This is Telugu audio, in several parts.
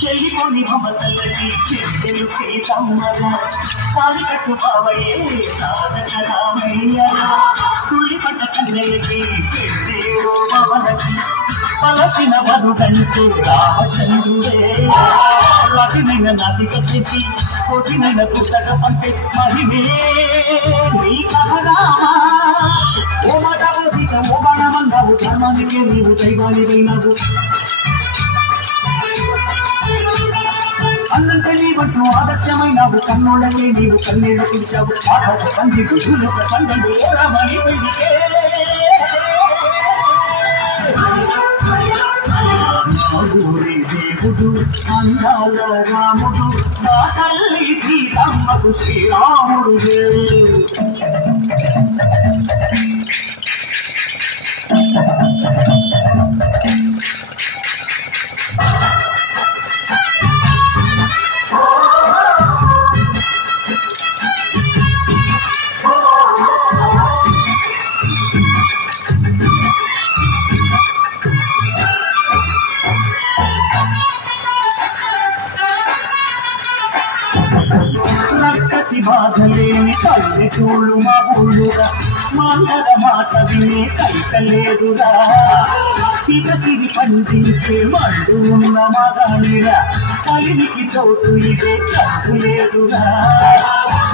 చెల్లిపోని మమతలకి చెల్లెలు సీతమ్మగా కాలి కట్టు బావయ్యే రామయ్యగా తులి పట్ట కన్నెలకి పెళ్ళేవో మమలకి పలచిన వరుడంటూ రామచంద్రుడే వాటినైన నదిగా చేసి కోటినైన పుస్తక పంపే మహిమే నీ కథరామా ఓ మాట ఓ సీత ఓ బాణమన్నావు ధర్మానికే నీవు దైవానివైనావు అన్నంటే నీ బట్లు ఆదర్శమైనావు కన్నోళ్ళని నీవు కన్నీళ్ళు పిలిచావు ఆకాశ పందిడు భూలోక సంగడు రామని పెళ్లికే దేవుడు అందాల రాముడు నా తల్లి సీతమ్మకు శ్రీరాముడు రక్కసి బాధలేని పల్లెటూళ్ళు మా ఊళ్ళురా మాందర మాట వినే కైకలేదురా సీత సిరి పండించే మండు ఉన్న మగానిరా కలినికి చోటు ఇదే చదువు లేదురా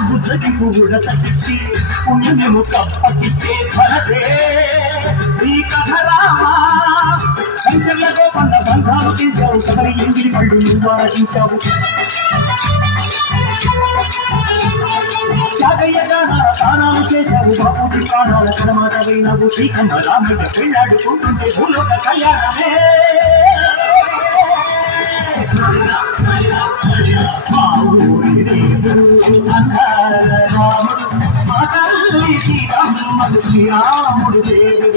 బుద్ధకి కూడా తగ్గించి పుణ్యమేమో తప్పకిచ్చే ధరదే ఈ కథరామా సంచర్యలో కొండ బంధాలు తీర్చావు సదరి ఎంగిలి పళ్ళు నువ్వు ఆరగించావు తానాలు చేశావు బాబుకి ప్రాణాల కడమాటవైనవు శ్రీకంఠ రాముడికి పెళ్ళాడుకుంటుంటే భూలోక కళ్యాణమే మా ఊరి రాముడు మా తల్లి శ్రీరాముడు శ్రీరాముడు దేవుడు